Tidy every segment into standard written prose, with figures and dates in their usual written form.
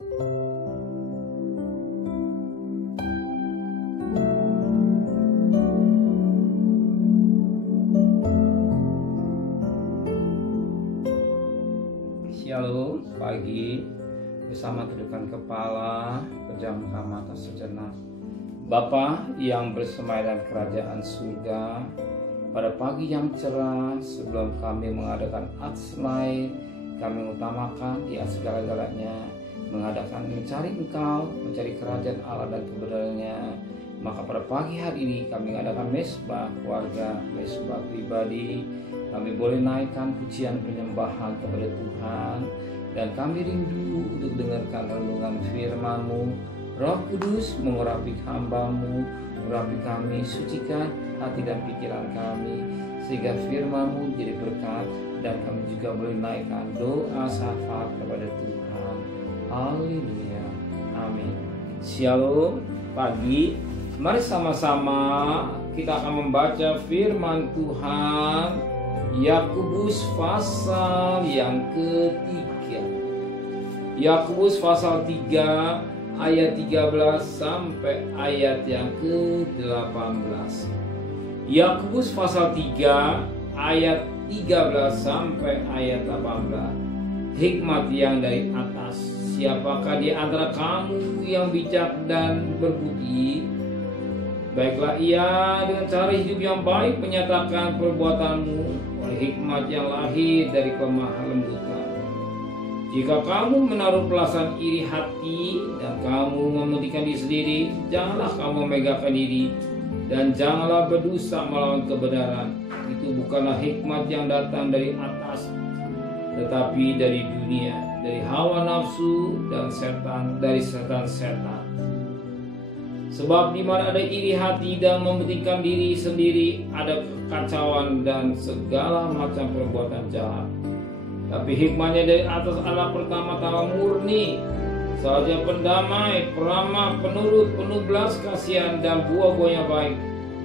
Shalom, pagi bersama teduhkan kepala, pejamkan mata sejenak. Bapa yang bersemayam kerajaan surga, pada pagi yang cerah sebelum kami mengadakan Atselai, kami mengutamakan di atas segala-galanya mencari Engkau, mencari kerajaan Allah dan kebenarannya. Maka pada pagi hari ini kami mengadakan mesbah keluarga, mesbah pribadi. Kami boleh naikkan pujian penyembahan kepada Tuhan, dan kami rindu untuk dengarkan renungan firman-Mu. Roh Kudus mengurapi hamba-Mu, mengurapi kami, sucikan hati dan pikiran kami, sehingga firman-Mu jadi berkat, dan kami juga boleh naikkan doa syafaat kepada Tuhan. Haleluya, amin. Shalom, pagi, mari sama-sama kita akan membaca firman Tuhan. Yakobus pasal yang ketiga. Yakobus pasal 3 ayat 13 sampai ayat yang ke-18. Yakobus pasal 3 ayat 13 sampai ayat 18. Hikmat yang dari atas. Siapakah di antara kamu yang bijak dan berbudi? Baiklah ia dengan cara hidup yang baik menyatakan perbuatanmu oleh hikmat yang lahir dari kelemah lembutan. Jika kamu menaruh perasaan iri hati dan kamu mementingkan diri sendiri, janganlah kamu memegahkan diri dan janganlah berdosa melawan kebenaran. Itu bukanlah hikmat yang datang dari atas, tetapi dari dunia, dari hawa nafsu dan setan, dari setan-setan. Sebab di mana ada iri hati dan mementingkan diri sendiri, ada kekacauan dan segala macam perbuatan jahat. Tapi hikmatnya dari atas adalah pertama-tama murni, sahaja, pendamai, peramah, penurut, penuh belas kasihan, dan buah-buahnya baik,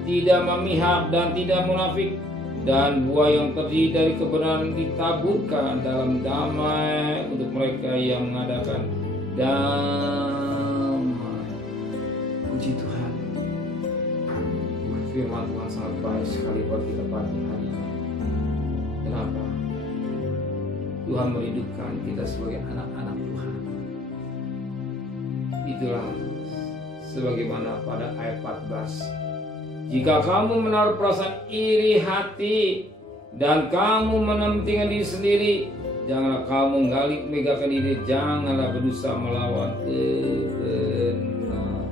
tidak memihak dan tidak munafik, dan buah yang terdiri dari kebenaran ditaburkan dalam damai untuk mereka yang mengadakan damai. Puji Tuhan, firman Tuhan sangat baik sekali buat kita pagi hari ini. Kenapa? Tuhan menghidupkan kita sebagai anak-anak Tuhan. Itulah sebagaimana pada ayat 14. Jika kamu menaruh perasaan iri hati dan kamu mementingkan diri sendiri, janganlah kamu megahkan diri, janganlah berdosa melawan kebenaran.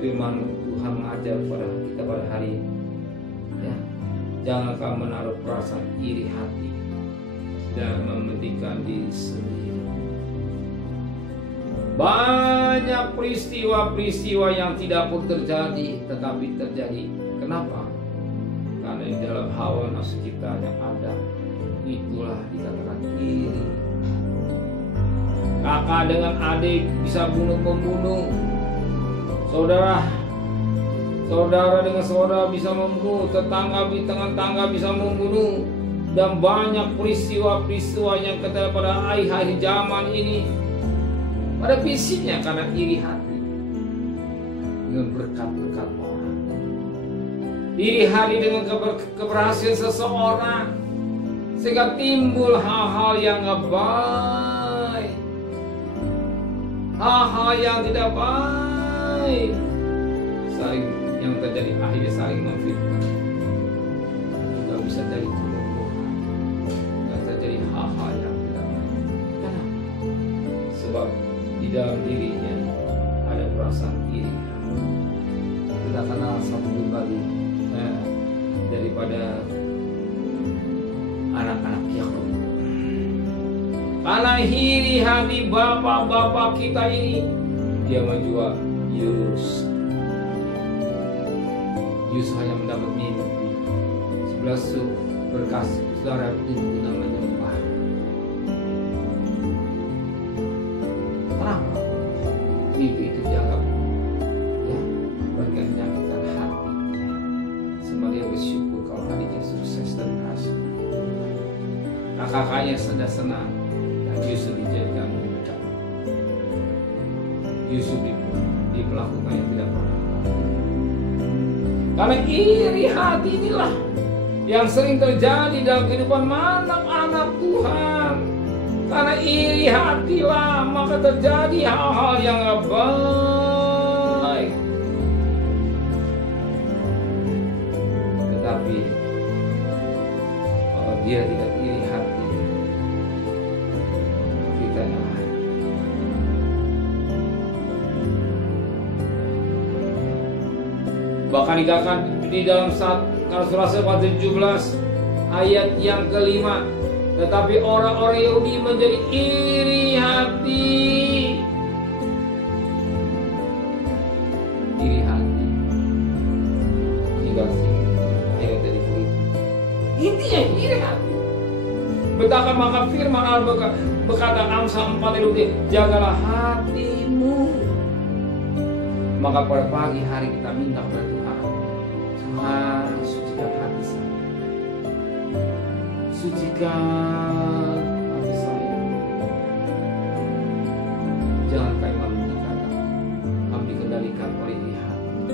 Firman Tuhan mengajar kepada kita pada hari ini, ya, jangan kamu menaruh perasaan iri hati dan mementingkan diri sendiri. Banyak peristiwa-peristiwa yang tidak pun terjadi, tetapi terjadi. Kenapa? Karena di dalam hawa nafsu kita yang ada, itulah dikatakan iri. Kakak dengan adik bisa bunuh-membunuh. Saudara dengan saudara bisa membunuh, tetangga dengan tetangga bisa membunuh, dan banyak peristiwa-peristiwa yang terjadi pada akhir zaman ini. Pada prinsipnya karena iri hati dengan berkat-berkat orang, iri hati dengan keberhasilan seseorang, sehingga timbul hal-hal yang gak baik, hal-hal yang tidak baik, yang terjadi akhirnya saling memfitnah. Juga bisa jadi kebohongan dan terjadi hal-hal yang tidak baik. Kenapa? Sebab di dalam dirinya ada perasaan iri. Kita kenal satu pribadi daripada anak-anak Yakub. Karena iri hati bapak-bapak kita ini, dia menjual Yus. Yus hanya mendapat mimpi 11 suku berkas saudara itu namanya Mbah. Kenapa? Mimpi itu dianggap ya bagian menyakitkan hatinya. Semua dia bersyukur kalau adiknya sukses dan berhasil. Kakaknya sudah senang dan justru dijadikan budak. Yusuf diperlakukan yang tidak pernah. Karena iri hati inilah yang sering terjadi dalam kehidupan anak-anak Tuhan. Karena iri hatilah maka terjadi hal-hal yang gak baik. Tetapi kalau dia tidak iri hati, kita lain. Bahkan dikatakan di dalam Surah 17 ayat yang kelima, tetapi orang-orang Yahudi menjadi iri hati. Iri hati. Hingga ayat dari berikut. Intinya iri hati. Betapa maka firman Allah berkata Amsal 4 ayat, jagalah hatimu. Maka pada pagi hari kita minta kepada Tuhan, Tuhan sucikan hati saya. Sucikan hati saya. Jangan kami mementingkan, kami dikendalikan oleh hati.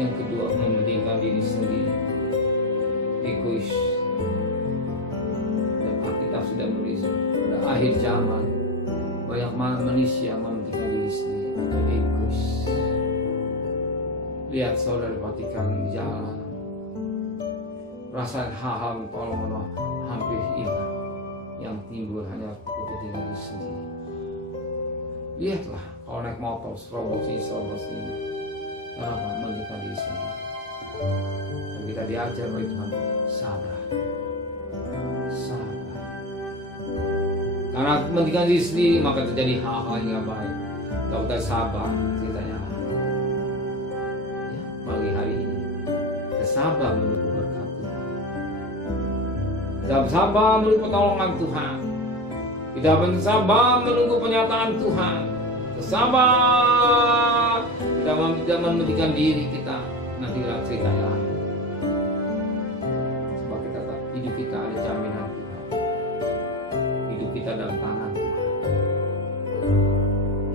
Yang kedua, mementingkan diri sendiri, egois. Dan Alkitab sudah menulis pada akhir zaman banyak manusia mementingkan diri sendiri atau egois. Lihat saudara, perhatikan di jalan, rasakan hal-hal tolong-menolong hampir hilang, yang timbul hanya kepentingan diri sendiri. Lihatlah kalau naik motor, serobot sini, kenapa mementingkan diri sendiri? Dan kita diajar oleh Tuhan, sabar. Karena mementingkan diri sendiri maka terjadi hal-hal yang gak baik. Kalau kita sabar, ceritanya ya, pagi hari ini kita sabar menunggu berkat Tuhan. Kita sabar menunggu pertolongan Tuhan. Kita sabar menunggu penyataan Tuhan. Kita sabar. Kita tidak mementingkan diri kita. Nanti kita ceritanya. Sebab kita hidup kita ada jaminan Tuhan. Hidup kita dalam tangan Tuhan.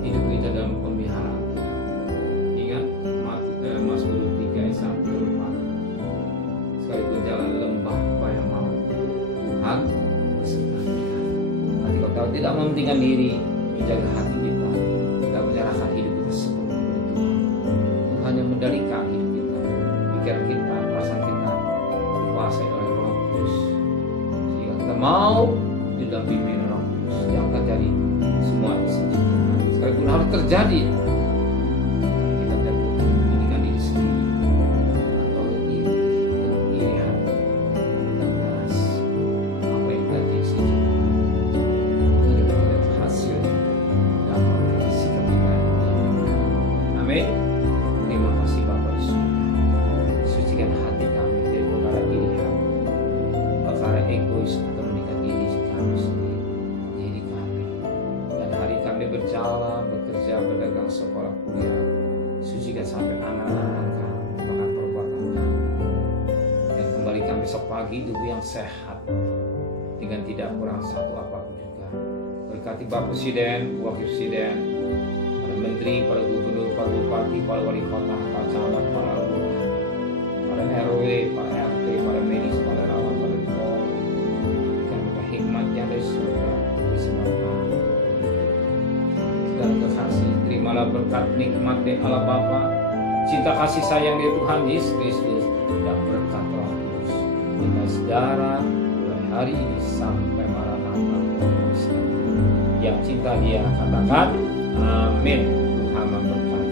Hidup kita dalam pemeliharaan Tuhan. Ingat Mazmur 3 ayat 1-4. Sekalipun jalan lembah bayang maut, Tuhan beserta kita. Nanti kalau tidak mementingkan diri, menjaga hati kita, tidak menyerahkan hidup kita sepenuhnya kepada Tuhan. Tuhan yang mendalikan hidup kita, pikiran kita, perasaan kita dikuasai oleh Roh Kudus. Sehingga kita mau di dalam pimpinan Roh Kudus yang terjadi semua sesuatu Tuhan. Sekalipun harus terjadi, kita tidak mementingkan diri sendiri atau iri hati dan keras. Apa yang terjadi saja, kita melihat hasilnya dapat kita sikap kita. Amin. Terima kasih Bapa di surga. Sucikan hati kami dari perkara iri hati, perkara egois atau mementingkan diri kami sendiri, diri kami. Dan hari kami berjalan, bekerja, berdagang, sekolah, kuliah, sucikan sampai anak-anak kami, bahkan perbuatan kami. Dan kembalikan besok pagi tubuh yang sehat, dengan tidak kurang satu apapun juga. Berkati Bapak Presiden, Wakil Presiden, para Menteri, para Gubernur, para Bupati, para Wali Kota, para camat, para lurah, para RW, para RT, para medis, para rawat, para pol. Berikan mereka hikmat yang dari surga, bersama kami. Segala kekasih, terimalah berkat nikmat dari Allah Bapa, cinta kasih sayang dari Tuhan Yesus Kristus, dan berkat Roh Kudus kita saudara mulai hari ini sampai Maranatha. Yang cinta Dia katakan amin. Tuhan memberkati.